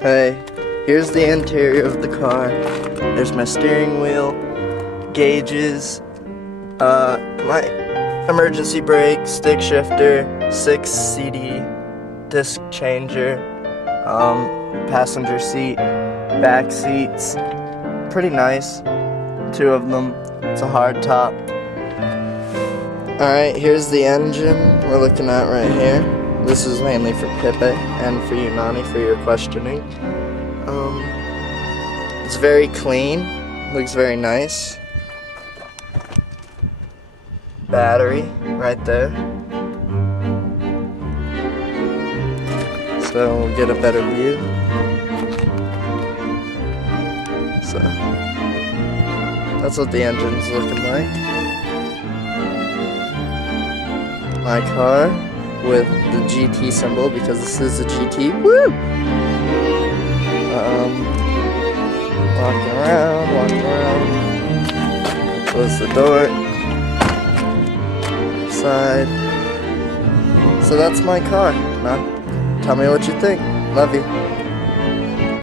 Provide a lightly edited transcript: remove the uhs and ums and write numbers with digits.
Hey, here's the interior of the car. There's my steering wheel, gauges, my emergency brake, stick shifter, 6 CD disc changer, passenger seat, back seats. Pretty nice. 2 of them. It's a hard top. Alright, here's the engine we're looking at right here. This is mainly for Pippet and for you, Nani, for your questioning. It's very clean, looks very nice. Battery right there. So we'll get a better view. So that's what the engine's looking like. My car with the GT symbol because this is a GT. Woo! Walking around. Close the door. Side. So that's my car. Now, tell me what you think. Love you.